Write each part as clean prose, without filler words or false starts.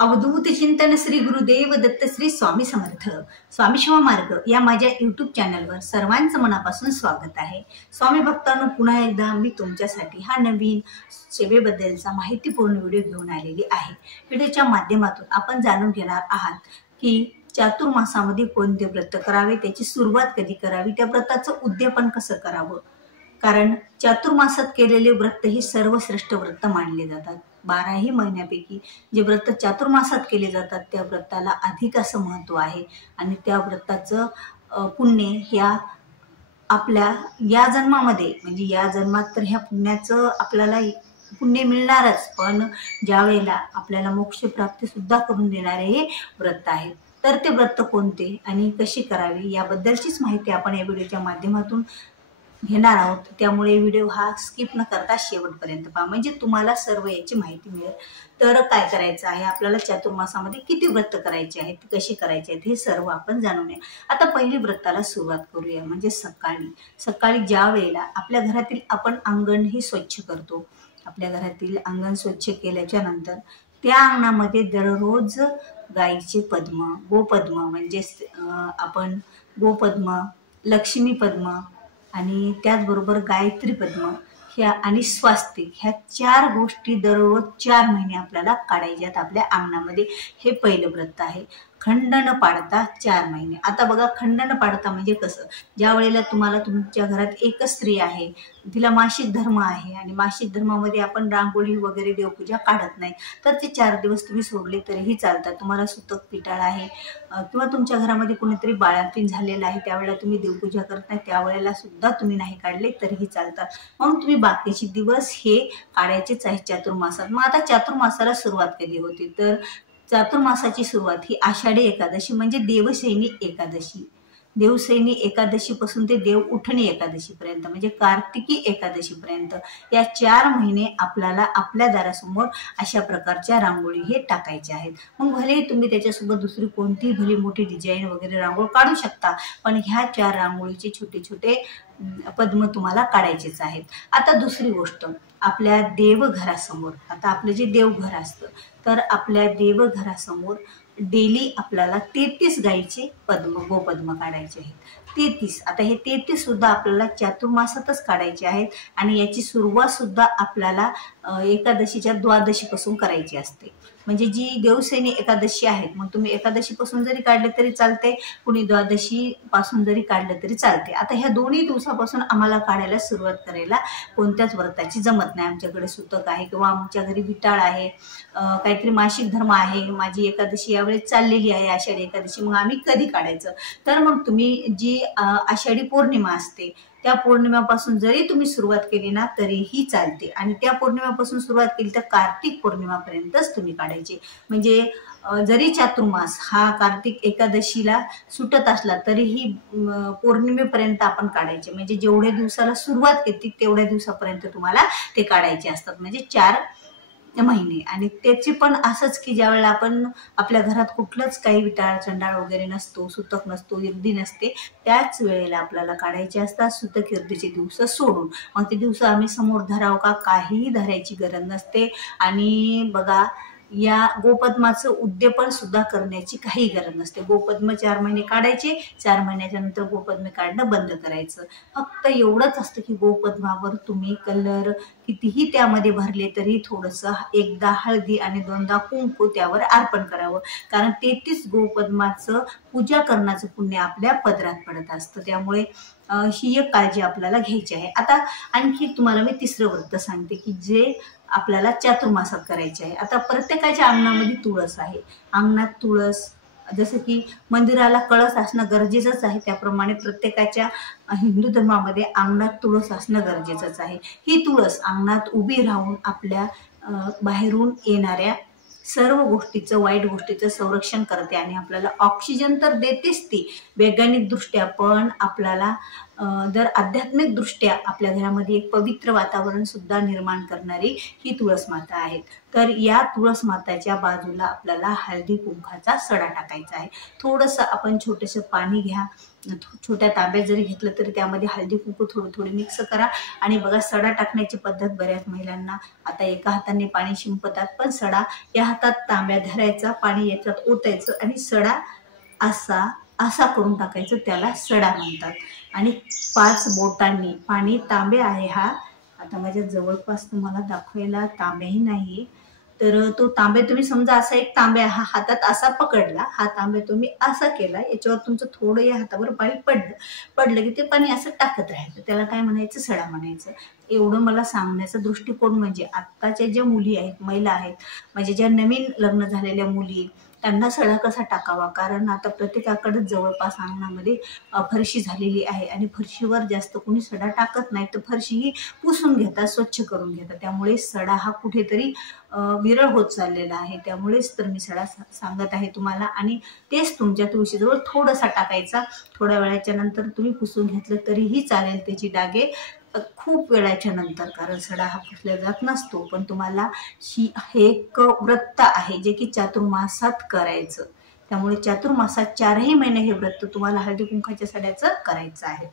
अवधूत चिंतन श्री गुरुदेव दत्त श्री स्वामी समर्थ स्वामी शिवा मार्ग या माझ्या यूट्यूब चॅनलवर सर्वांचं मनापासून स्वागत आहे। स्वामी भक्तांनो, पुन्हा एकदा मी तुमच्यासाठी हा नवीन सेवेबद्दलचा माहितीपूर्ण व्हिडिओ घेऊन आलेली आहे। व्हिडिओच्या माध्यमातून आपण जाणून घेणार आहात की चातुर्मासामध्ये कोणते व्रत करावे, त्याची सुरुवात कधी करावी, त्या व्रताचं उद्यापन कसं करावं। कारण चातुर्मासात केलेले व्रत हे सर्वश्रेष्ठ व्रत मानले जातात। 12ही महिन्यापैकी जे व्रत चातुर्मासात केले जातात त्या व्रताला अधिक असं महत्त्व आहे आणि त्या व्रताचं पुण्य ह्या आपल्या या जन्मामध्ये म्हणजे या जन्मात तर ह्या पुण्याचं आपल्याला पुण्य मिळणारच, पण ज्या वेळेला आपल्याला मोक्ष प्राप्ती सुद्धा करून देणारे हे व्रत आहे। तर ते व्रत कोणते आणि कशी करावी याबद्दलचीच माहिती आपण या व्हिडिओच्या माध्यमातून घेणार आहोत। त्यामुळे व्हिडिओ हा स्किप न करता शेवटपर्यंत पहा, म्हणजे तुम्हाला सर्व याची माहिती मिळेल। तर काय करायचं आहे, आपल्याला चातुर्मासामध्ये किती व्रत करायचे आहेत, कशी करायचे आहेत, हे सर्व आपण जाणून घेऊ। आता पहिली व्रताला सुरुवात करूया, म्हणजे सकाळी ज्या वेळेला आपल्या घरातील आपण अंगण हे स्वच्छ करतो, आपल्या घरातील अंगण स्वच्छ केल्याच्या नंतर त्या अंगणामध्ये दररोज गायीचे पद्म, गोपद्म म्हणजे आपण गोपद्म, लक्ष्मी पद्म आणि त्याचबरोबर गायत्री पद्म ह्या आणि स्वास्तिक ह्या 4 गोष्टी दररोज 4 महिने आपल्याला काढायच्यात आपल्या अंगणामध्ये। हे पहिलं व्रत आहे, खंड न पाडता 4 महिने। आता बघा, खंड न पाडता म्हणजे कसं, ज्या वेळेला तुम्हाला तुमच्या घरात एकच स्त्री आहे, तिला मासिक धर्म आहे आणि मासिक धर्मामध्ये आपण रांगोळी वगैरे देवपूजा काढत नाही, तर ते 4 दिवस तुम्ही सोडले तरीही चालतात। तुम्हाला सुतक पिटाळ आहे किंवा तुमच्या घरामध्ये कोणीतरी बाळंतीण झालेलं आहे, त्यावेळेला तुम्ही देवपूजा करत नाही, त्यावेळेला सुद्धा तुम्ही नाही काढले तरीही चालतात। मग तुम्ही बाकीचे दिवस हे काढायचेच आहे चातुर्मासात। मग आता चातुर्मासाला सुरुवात कधी होते, तर चातुर्मासाची सुरुवात ही आषाढी एकादशी म्हणजे देवसैनी एकादशी, देवसैनी एकादशी पासून ते देव उठणी एकादशी पर्यंत म्हणजे कार्तिकी एकादशी पर्यंत या 4 महिने आपल्याला आपल्या दारासमोर अशा प्रकारच्या रांगोळी हे टाकायच्या आहेत। मग भले तुम्ही त्याच्यासोबत दुसरी कोणती भली मोठी डिझाईन वगैरे रांगोळी काढू शकता, पण ह्या 4 रांगोळीचे छोटे छोटे पद्म तुम्हाला काढायचेच आहेत। आता दुसरी गोष्ट, आपल्या देवघरासमोर, आता आपलं जे देवघर असतं तर आपल्या देवघरासमोर डेली आपल्याला 33 गायीचे पद्म, गोपद्म काढायचे आहेत। 33, आता हे 33 सुद्धा आपल्याला चातुर्मासातच काढायचे आहेत आणि याची सुरुवात सुद्धा आपल्याला एकादशीच्या द्वादशी पासून करायची असते। म्हणजे जी देवसैनी एकादशी आहे, मग तुम्ही एकादशी पासून जरी काढले तरी चालते, कुणी द्वादशी पासून जरी काढलं तरी चालते। आता ह्या दोन्ही दिवसापासून आम्हाला काढायला सुरुवात करायला कोणत्याच व्रताची जमत नाही। आमच्याकडे सुतक आहे किंवा आमच्या घरी विटाळ आहे, काहीतरी मासिक धर्म आहे, माझी एकादशी यावेळेस चाललेली आहे आषाढी एकादशी, मग आम्ही कधी काढायचं, तर मग तुम्ही जी आषाढी पौर्णिमा असते त्या पौर्णिमेपासून जरी तुम्ही सुरुवात केली ना तरीही चालते आणि त्या पौर्णिमेपासून सुरुवात केली तर कार्तिक पौर्णिमापर्यंतच तुम्ही काढायचे। म्हणजे जरी चातुर्मास हा कार्तिक एकादशीला सुटत असला तरीही पौर्णिमेपर्यंत आपण काढायचे, म्हणजे जेवढ्या दिवसाला सुरुवात केली तेवढ्या दिवसापर्यंत तुम्हाला ते काढायचे असतात, म्हणजे 4 महिने। आणि त्याची पण असंच की ज्यावेळेला आपण आपल्या घरात कुठलंच काही विटाळ चंडाळ वगैरे नसतो, सुतक नसतो, इर्दी नसते, त्याच वेळेला आपल्याला काढायचे असतात सुतक इर्दीचे दिवस सोडून। मग ते दिवस आम्ही समोर धराव का, काहीही धरायची गरज नसते। आणि बघा, या गोपद्माचं उद्यापन सुद्धा करण्याची काही गरज नसते। गोपद्म 4 महिने काढायचे, 4 महिन्याच्या नंतर गोपद्म काढणं बंद करायचं। फक्त एवढंच असतं की गोपद्मावर तुम्ही कलर कितीही त्यामध्ये भरले तरी थोडंसं एकदा हळदी आणि 2दा कुंकू त्यावर अर्पण करावं, कारण 33 गोपद्माचं पूजा करण्याचं पुण्य आपल्या पदरात पडत असतं। त्यामुळे ही एक काळजी आपल्याला घ्यायची आहे। आता आणखी तुम्हाला मी तिसरं व्रत सांगते की जे आपल्याला चातुर्मासात करायचे आहे। आता प्रत्येकाच्या अंगणामध्ये तुळस आहे, अंगणात तुळस, जसं की मंदिराला कळस असणं गरजेचंच आहे त्याप्रमाणे प्रत्येकाच्या हिंदू धर्मामध्ये अंगणात तुळस असणं गरजेचंच आहे। ही तुळस अंगणात उभी राहून आपल्या बाहेरून येणाऱ्या सर्व गोष्टीचं, वाईट गोष्टीचं संरक्षण करते आणि आपल्याला ऑक्सिजन तर देतेच ती वैज्ञानिक दृष्ट्या, पण आपल्याला जर आध्यात्मिक दृष्ट्या आपल्या घरामध्ये एक पवित्र वातावरण सुद्धा निर्माण करणारी ही तुळस माता आहे. तर या तुळस माताच्या बाजूला आपल्याला हळदी कुंकाचा सडा टाकायचा आहे. थोडंसं आपण छोटंसं पाणी घ्या, छोट्या तांब्यात जरी घेतलं तरी त्यामध्ये हळदी कुंकू थोडी मिक्स करा. आणि बघा, सडा टाकण्याची पद्धत बऱ्याच महिलांना आता एका हाताने पाणी शिंपतात, पण सडा या हातात तांब्या धरायचा, पाणी याच्यात ओतायचं आणि सडा असा करून टाकायचं, त्याला सडा म्हणतात. आणि 5 बोटांनी पाणी, तांबे आहे हा, आता माझ्या जवळपास तुम्हाला दाखवायला तांब्याही नाहीये, तर तो तांबे तुम्ही समजा असा एक तांब्या हा हातात असा पकडला, हा तांब्या तुम्ही असा केला, याच्यावर तुमचं थोडं या हातावर पाणी पडलं की ते पाणी असं टाकत राहायचं, त्याला काय म्हणायचं, सडा म्हणायचं. एवढं मला सांगण्याचा दृष्टिकोन म्हणजे आत्ताच्या ज्या मुली आहेत, महिला आहेत, म्हणजे ज्या नवीन लग्न झालेल्या मुली, त्यांना सडा कसा टाकावा, कारण आता प्रत्येकाकडे जवळपास अंगणामध्ये फरशी झालेली आहे आणि फरशीवर जास्त कोणी सडा टाकत नाही, तर फरशी ही पुसून घेतात, स्वच्छ करून घेतात, त्यामुळे सडा हा कुठेतरी विरळ होत चाललेला आहे. त्यामुळेच तर मी सडा सांगत आहे तुम्हाला. आणि तेच तुमच्या तुळशीजवळ थोडासा टाकायचा, थोड्या वेळाच्या नंतर तुम्ही पुसून घेतलं तरीही चालेल, त्याची डागे खूप वेळाच्या नंतर, कारण सडा हा पुसला जात नसतो. पण तुम्हाला हे एक व्रत आहे जे की चातुर्मासात करायचं, त्यामुळे चातुर्मासात 4ही महिने हे व्रत तुम्हाला हळदी कुंकाच्या सड्याचं करायचं आहे.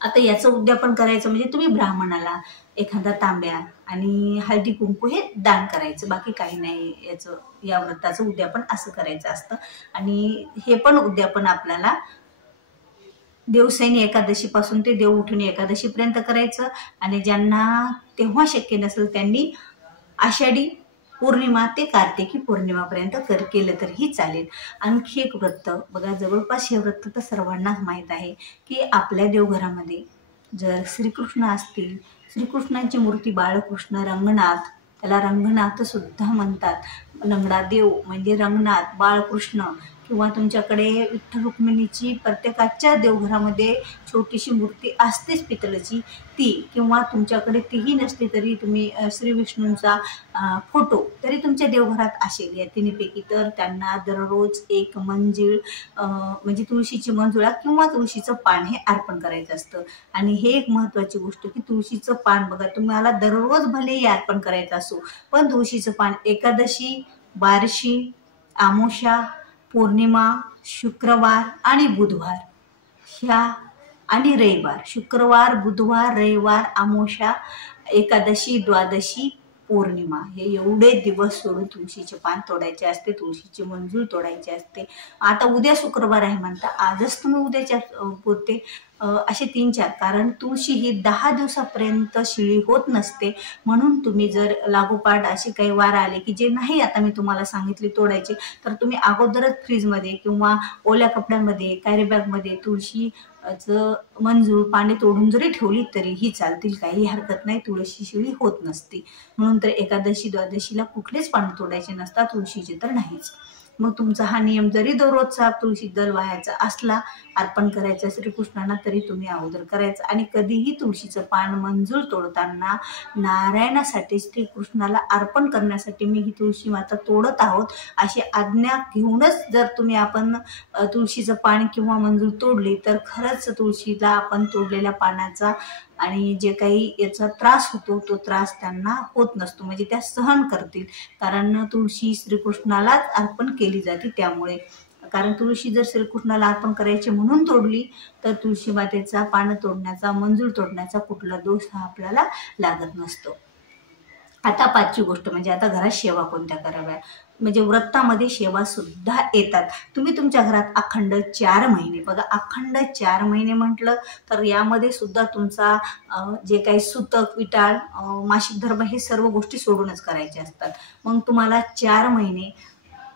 आता याचं उद्यापन करायचं म्हणजे तुम्ही ब्राह्मणाला एखादा तांब्या आणि हळदी कुंकू हे दान करायचं, बाकी काही नाही. या व्रताचं उद्यापन असं करायचं असतं. आणि हे पण उद्यापन आपल्याला देवसैनी एकादशीपासून ते देव उठून एकादशीपर्यंत करायचं. आणि ज्यांना तेव्हा शक्य नसेल त्यांनी आषाढी पौर्णिमा ते कार्तिकी पौर्णिमापर्यंत केलं तरीही चालेल. आणखी एक व्रत बघा, जवळपास हे व्रत तर सर्वांनाच माहीत आहे की आपल्या देवघरामध्ये जर श्रीकृष्ण असतील, श्रीकृष्णांची मूर्ती बाळकृष्ण, रंगनाथ, त्याला रंगनाथ सुद्धा म्हणतात, रंगनाथ देव म्हणजे रंगनाथ बाळकृष्ण, किंवा तुमच्याकडे विठ्ठल रुक्मिणीची प्रत्येकाच्या देवघरामध्ये छोटीशी मूर्ती असतेच पितळेची ती, किंवा तुमच्याकडे तीही नसली तरी तुम्ही श्री विष्णूंचा फोटो तरी तुमच्या देवघरात असेल, या तिन्हीपैकी, तर त्यांना दररोज एक मंजिळ म्हणजे तुळशीची मंजुळा किंवा तुळशीचं पान हे अर्पण करायचं असतं. आणि हे एक महत्त्वाची गोष्ट की तुळशीचं पान बघा, तुम्हाला दररोज भलेही अर्पण करायचं असो, पण तुळशीचं पान एकादशी, बारशी, अमावस्या, पौर्णिमा, शुक्रवार आणि बुधवार ह्या आणि रविवार, शुक्रवार, बुधवार, रविवार, अमावस्या, एकादशी, द्वादशी, पौर्णिमा, हे एवढे दिवस सोडून तुळशीचे पान तोडायचे असते, तुळशीची मंजूळ तोडायची असते. आता उद्या शुक्रवार आहे म्हणता, आजच तुम्ही उद्याच्या पुरते असे 3-4, कारण तुळशी ही 10 दिवसापर्यंत शिळी होत नसते. म्हणून तुम्ही जर लागोपाठ असे काही वार आले की जे नाही आता मी तुम्हाला सांगितले तोडायचे, तर तुम्ही अगोदरच फ्रीजमध्ये किंवा ओल्या कपड्यामध्ये, कॅरी बॅगमध्ये तुळशी मंजूळ पाने तोडून जरी ठेवली तरीही चालतील, काही हरकत नाही, तुळशी शिळी होत नसते. म्हणून तर एकादशी, द्वादशीला कुठलेच पानं तोडायचे नसतात, तुळशीचे तर नाहीच. मग तुमचा हा नियम जरी दररोजचा तुळशी दल वाहायचा असला, अर्पण करायचं श्रीकृष्णांना, तरी तुम्ही अगोदर करायचं. आणि कधीही तुळशीचं पान मंजूळ तोडताना नारायणासाठी, श्रीकृष्णाला अर्पण करण्यासाठी मी ही तुळशी माता तोडत आहोत अशी आज्ञा घेऊनच जर तुम्ही आपण तुळशीचं पान किंवा मंजूळ तोडली, तर खरंच तुळशीला आपण तोडलेल्या पानाचा आणि जे काही याचा त्रास होतो तो त्रास त्यांना होत नसतो, म्हणजे त्या सहन करतील, कारण तुळशी श्रीकृष्णालाच अर्पण केली जाते. त्यामुळे, कारण तुळशी जर श्रीकृष्णाला अर्पण करायची म्हणून तोडली, तर तुळशी मातेचा पान तोडण्याचा, मंजूळ तोडण्याचा कुठला दोष हा आपल्याला लागत नसतो. आता 5वी गोष्ट म्हणजे आता घरात सेवा कोणत्या कराव्या, म्हणजे व्रतामध्ये सेवा सुद्धा येतात. तुम्ही तुमच्या घरात अखंड 4 महिने, बघा अखंड 4 महिने म्हटलं तर यामध्ये सुद्धा तुमचा जे काही सुतक, विटाळ, मासिक धर्म हे सर्व गोष्टी सोडूनच करायचे असतात. मग तुम्हाला 4 महिने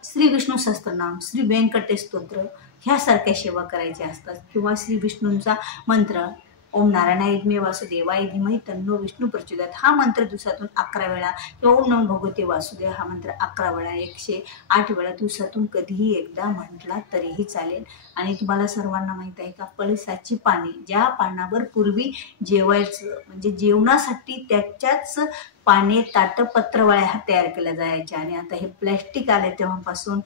श्री विष्णू सहस्त्रनाम, श्री व्यंकटेश स्तोत्र ह्यासारख्या सेवा करायच्या असतात, किंवा श्री विष्णूंचा मंत्र ओम नारायणाय विद्महे वासुदेवाय धीमहि तन्नो विष्णू प्रचोदयात हा मंत्र दिवसातून 11 वेळा, किंवा ओम नमो भगवते वासुदेव हा मंत्र 11 वेळा, 108 वेळा दिवसातून कधीही एकदा म्हटला तरीही चालेल. आणि तुम्हाला सर्वांना माहित आहे का, पळसाची पाने, ज्या पानावर पूर्वी जेवायचं म्हणजे जेवणासाठी त्याच्याच पाने, ताटं, पत्रवळ्या ह्या तयार केल्या जायच्या. आणि आता हे प्लॅस्टिक आले तेव्हापासून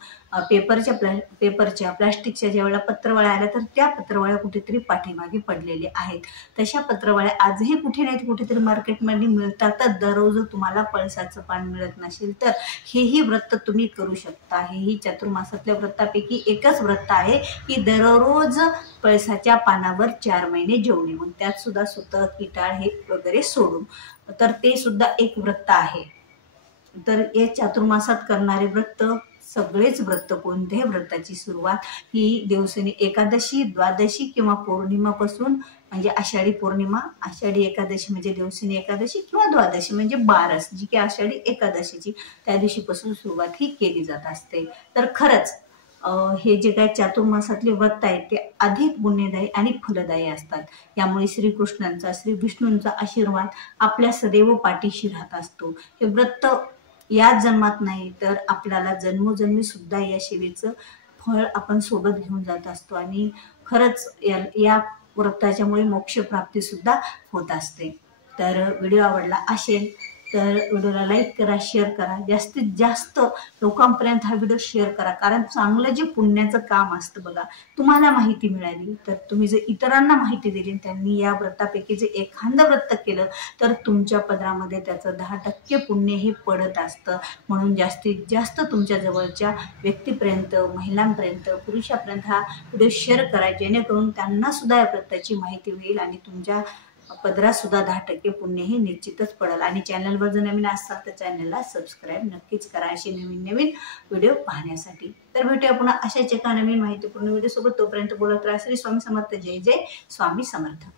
पेपरच्या प्लॅस्टिकच्या ज्यावेळेला पत्रवळ्या आल्या तर त्या पत्रवळ्या कुठेतरी पाठीमागे पडलेल्या आहेत. तशा पत्रवळ्या आजही कुठे नाही कुठेतरी मार्केटमध्ये मिळतातच. दररोज तुम्हाला पळसाचं पान मिळत नसेल तर हेही व्रत तुम्ही करू शकता. हेही चातुर्मासातल्या व्रतापैकी एकच व्रत आहे की दररोज पळसाच्या पानावर 4 महिने जेवणे, मग त्यात सुद्धा सुतक, किटाळ हे वगैरे सोडून, तर ते सुद्धा एक व्रत आहे. तर या चातुर्मासात करणारे व्रत सगळेच व्रत, कोणत्याही व्रताची सुरुवात ही दिवसनी एकादशी, द्वादशी किंवा पौर्णिमापासून, म्हणजे आषाढी पौर्णिमा, आषाढी एकादशी म्हणजे दिवसनी एकादशी किंवा द्वादशी म्हणजे बारस जी की आषाढी एकादशीची, त्या दिवशीपासून सुरुवात ही केली जात असते. तर खरंच हे जे काही चातुर्मासातले व्रत आहेत ते अधिक पुण्यदायी आणि फलदायी असतात. यामुळे श्रीकृष्णांचा, श्री विष्णूंचा आशीर्वाद आपल्या सदैव पाठीशी राहत असतो. हे व्रत याच जन्मात नाही तर आपल्याला जन्मोजन्मी सुद्धा या सेवेचं फळ आपण सोबत घेऊन जात असतो. आणि खरंच या व्रताच्यामुळे मोक्ष प्राप्ती सुद्धा होत असते. तर व्हिडिओ आवडला असेल तर व्हिडिओला लाईक करा, शेअर करा, जास्तीत जास्त लोकांपर्यंत हा व्हिडिओ शेअर करा. कारण चांगलं जे पुण्याचं काम असतं बघा, तुम्हाला माहिती मिळाली तर तुम्ही जर इतरांना माहिती दिली, त्यांनी या व्रतापैकी जे एखादं व्रत केलं तर तुमच्या पदरामध्ये त्याचं 10% पुण्य हे पडत असतं. म्हणून जास्तीत जास्त तुमच्या जवळच्या व्यक्तीपर्यंत, महिलांपर्यंत, पुरुषापर्यंत हा व्हिडिओ शेअर करा, जेणेकरून त्यांना सुद्धा या व्रताची माहिती होईल आणि तुमच्या पदरात सुद्धा 10% पुण्य हे निश्चितच पडेल. आणि चॅनलवर जर नवीन असाल तर चॅनलला सबस्क्राईब नक्कीच करा अशी नवीन व्हिडिओ पाहण्यासाठी. तर भेटूया पुन्हा अशाच एका नवीन माहितीपूर्ण व्हिडिओ सोबत. तोपर्यंत बोलत राहा. श्री स्वामी समर्थ. जय जय स्वामी समर्थ.